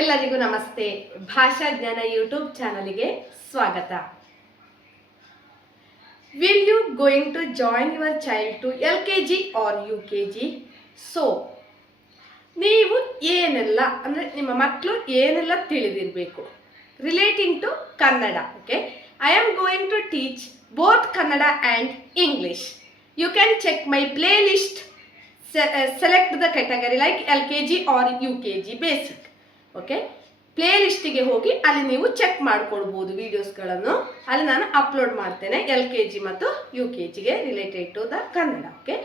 ಎಲ್ಲರಿಗೂ ನಮಸ್ತೆ. ಭಾಷಾ ಜ್ಞಾನ ಯೂಟ್ಯೂಬ್ ಚಾನಲ್ಗೆ ಸ್ವಾಗತ. Will you going to join your child to LKG or UKG? So ನೀವು ಏನೆಲ್ಲ ಅಂದರೆ ನಿಮ್ಮ ಮಕ್ಕಳು ಏನೆಲ್ಲ ತಿಳಿದಿರಬೇಕು relating to Kannada. Okay, I am going to teach both Kannada and English. You can check my playlist, select the category like LKG or UKG basic. Okay, ಪ್ಲೇ ಲಿಸ್ಟಿಗೆ ಹೋಗಿ ಅಲ್ಲಿ ನೀವು ಚೆಕ್ ಮಾಡ್ಕೊಳ್ಬೋದು ವೀಡಿಯೋಸ್ಗಳನ್ನು. ಅಲ್ಲಿ ನಾನು ಅಪ್ಲೋಡ್ ಮಾಡ್ತೇನೆ LKG ಮತ್ತು UKGಗೆ related to the Kannada. Okay,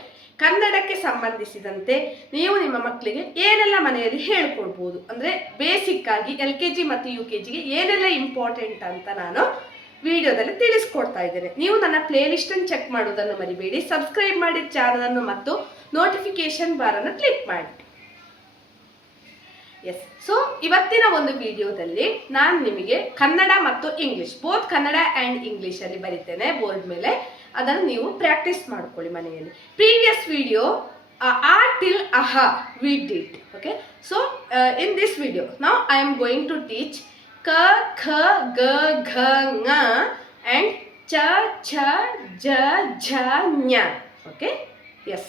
ಕನ್ನಡಕ್ಕೆ ಸಂಬಂಧಿಸಿದಂತೆ ನೀವು ನಿಮ್ಮ ಮಕ್ಕಳಿಗೆ ಏನೆಲ್ಲ ಮನೆಯಲ್ಲಿ ಹೇಳ್ಕೊಡ್ಬೋದು ಅಂದರೆ ಬೇಸಿಕ್ ಆಗಿ LKG ಮತ್ತು UKGಗೆ ಏನೆಲ್ಲ ಇಂಪಾರ್ಟೆಂಟ್ ಅಂತ ನಾನು ವಿಡಿಯೋದಲ್ಲಿ ತಿಳಿಸ್ಕೊಡ್ತಾ ಇದ್ದೇನೆ. ನೀವು ನನ್ನ ಪ್ಲೇ ಲಿಸ್ಟನ್ನು ಚೆಕ್ ಮಾಡೋದನ್ನು ಮರಿಬೇಡಿ. ಸಬ್ಸ್ಕ್ರೈಬ್ ಮಾಡಿ ಚಾನಲನ್ನು ಮತ್ತು ನೋಟಿಫಿಕೇಶನ್ ಬಾರನ್ನು ಕ್ಲಿಕ್ ಮಾಡಿ. ಎಸ್, ಸೊ ಇವತ್ತಿನ ಒಂದು ವಿಡಿಯೋದಲ್ಲಿ ನಾನು ನಿಮಗೆ ಕನ್ನಡ ಮತ್ತು ಇಂಗ್ಲಿಷ್, ಬೋತ್ ಕನ್ನಡ ಆ್ಯಂಡ್ ಇಂಗ್ಲೀಷಲ್ಲಿ ಬರೀತೇನೆ ಬೋರ್ಡ್ ಮೇಲೆ. ಅದನ್ನು ನೀವು ಪ್ರಾಕ್ಟೀಸ್ ಮಾಡ್ಕೊಳ್ಳಿ ಮನೆಯಲ್ಲಿ. ಪ್ರೀವಿಯಸ್ ವಿಡಿಯೋ ಆ till ah we did. Okay, so in this video now I am going to teach ಕ ಖ ಗ ಘ ङ ಆ್ಯಂಡ್ ಚ ಛ ಜ ಝ ಞ. Okay, yes.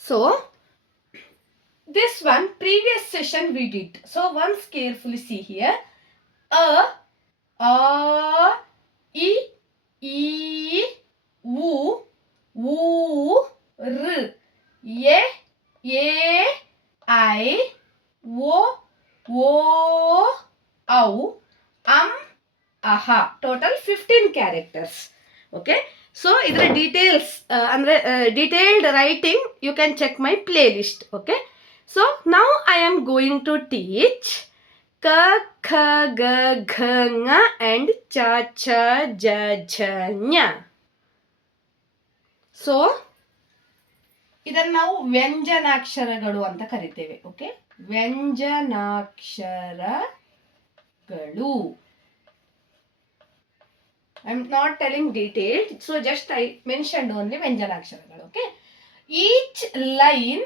So, this one previous session we did. So once carefully see here. A, I, E, U, R, E, I, O, Au, Aha. Total 15 characters. Okay. So ಇದರ ಡೀಟೇಲ್ಸ್ ಅಂದರೆ detailed writing you can check my playlist. Okay, so now I am going to teach ಕ ಖ ಗ ಘ ङ and ಚ ಛ ಜ ಝ ಞ. ಸೊ ಇದನ್ನು ನಾವು ವ್ಯಂಜನಾಕ್ಷರಗಳು ಅಂತ ಕರಿತೇವೆ. Okay, ವ್ಯಂಜನಾಕ್ಷರಗಳು. I am not telling detailed, so just I mentioned only ವ್ಯಂಜನಾಕ್ಷರಗಳು. Okay, each line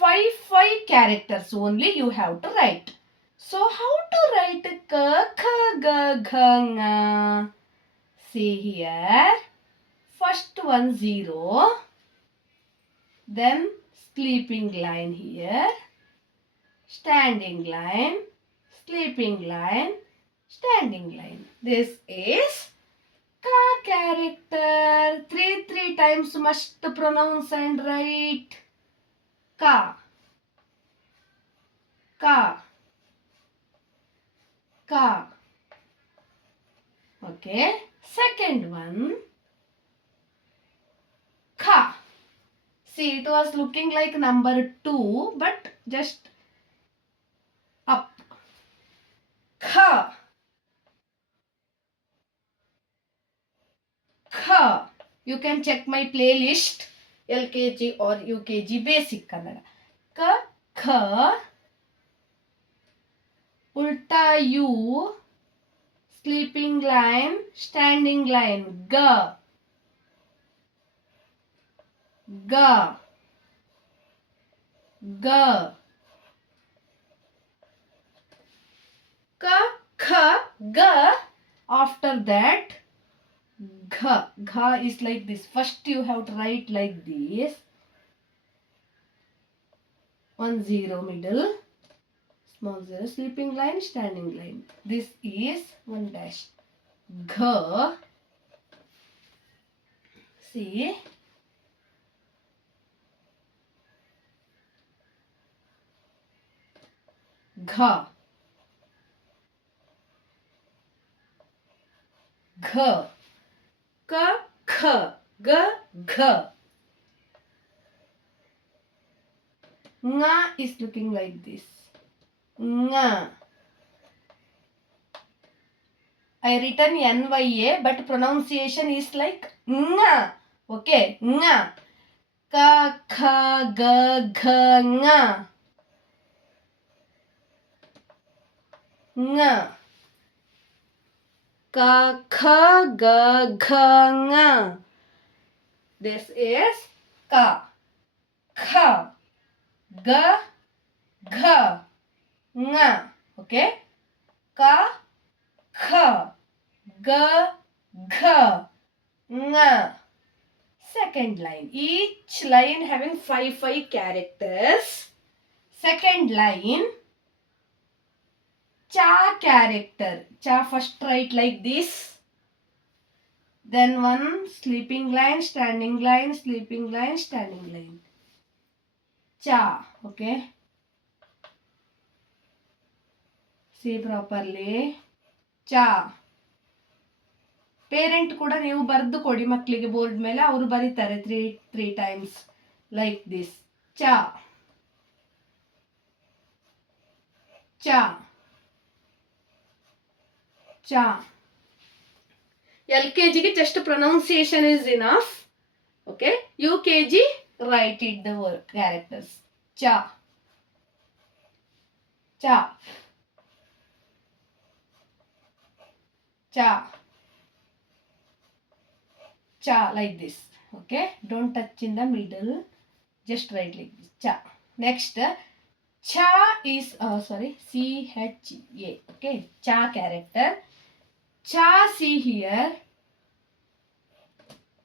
5 characters only you have to write. So how to write ka kha ga gha ङ? See here, first one 0, then sleeping line here, standing line, sleeping line, standing line. This is ka character. Three times must pronounce and write ka, ka, ka. Okay, second one kha. See, it was looking like number 2, but just up. Kha, kha. You can check my playlist LKG or UKG basic kannada. Ka, kha, ulta U, sleeping line, standing line, ga, ga, ga. Ka, kha, ga. After that gha. Gha is like this. First you have to write like this. 1 0 middle, small 0, sleeping line, standing line. This is 1 dash. Gha. See, gha, gha. Ka, kha, ga, gha. Nga is looking like this. Nga. I written NYA, but pronunciation is like nga. Okay, nga. Ka, kha, ga, gha, nga. Nga. Ka, kha, ga, gha, nga. This is ka, kha, G, G, Ng. Okay? Ka, Kha, G, G, Ng. Second line. Each line having 5 characters. Second line. Cha character. Cha first write like this. Then one sleeping line, standing line, sleeping line, standing line. Cha. Okay. See properly. Cha. Parent ಕೂಡ ನೀವು ಬರೆದು ಕೊಡಿ ಮಕ್ಕಳಿಗೆ board ಮೇಲೆ, ಅವರು ಬರೀತಾರೆ three times like this. ಚಾ ಚಾ ಚಾ. LKG ಗೆ just pronunciation is enough. Okay, UKG right it the word characters. ಚಾ ಚಾ ಚಾ cha like this. Okay, don't touch in the middle, just write like this. Cha. Next, cha is CHA. Okay, cha character. Cha, see here,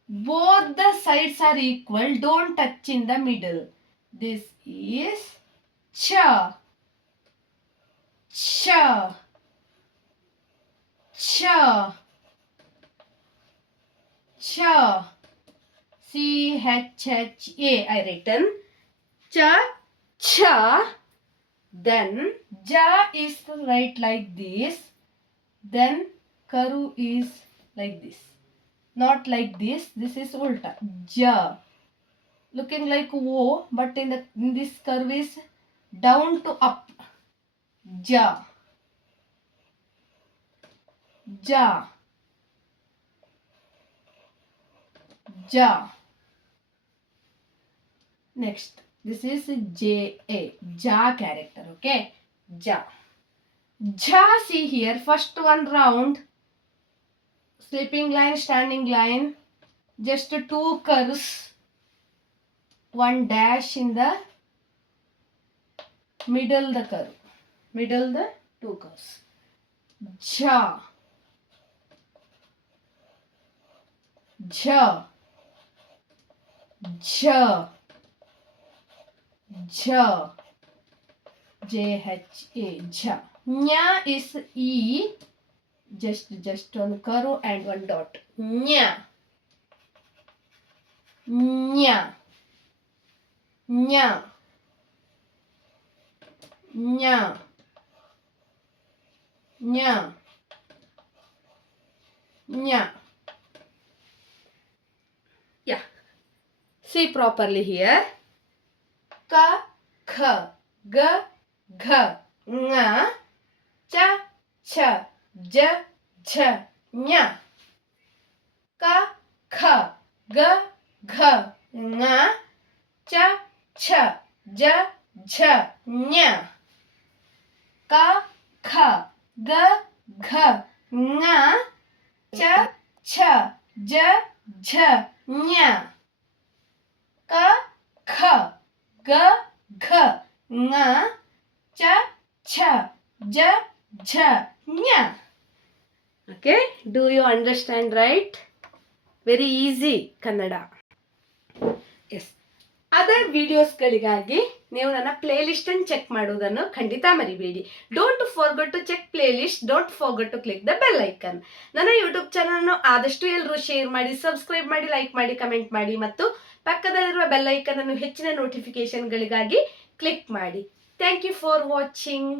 both the sides are equal, don't touch in the middle. This is cha. Cha cha cha. CHHA I written. Cha cha. Then ja is right like this. Then karu is like this. Not like this. This is ulta. Ja. Looking like O, but in this curve is down to up. Ja. Ja. Ja. Next, this is JA, ja character. Okay, ja. Ja, see here, first one round, sleeping line, standing line, just 2 curves, 1 dash in the middle the curve, middle the 2 curves. Ja. Ja. Ja. Ja. JHA. Ja. Nya is E. Just one curve and one dot. Nya. Nya. Nya. Nya. Nya. Nya. Yeah. See properly here. Ka, kha, ga, gha, nga, cha, cha, ja, jha, nya. Ka, kha, ga, gha, nga, cha, cha, ja, jha, nya. Ka, kha, ga, gha, nga, cha, cha, ja, jha, nya. Ka, kha, ga, gha, nga, cha, cha, ja, jha, nya. Okay, do you understand, right? Very easy Kannada. Yes. Other ವಿಡಿಯೋಸ್ಗಳಿಗಾಗಿ ನೀವು ನನ್ನ playlist ಅನ್ನು check ಮಾಡುವುದನ್ನು ಖಂಡಿತ ಮರಿಬೇಡಿ. Don't forget to check playlist, don't forget to click the bell icon. ನನ್ನ YouTube channel ಆದಷ್ಟು ಎಲ್ಲರೂ ಶೇರ್ ಮಾಡಿ, ಸಬ್ಸ್ಕ್ರೈಬ್ ಮಾಡಿ, ಲೈಕ್ ಮಾಡಿ, ಕಮೆಂಟ್ ಮಾಡಿ ಮತ್ತು ಪಕ್ಕದಲ್ಲಿರುವ ಬೆಲ್ ಐಕನ್ ಅನ್ನು ಹೆಚ್ಚಿನ ನೋಟಿಫಿಕೇಶನ್ಗಳಿಗಾಗಿ ಕ್ಲಿಕ್ ಮಾಡಿ. Thank you for watching.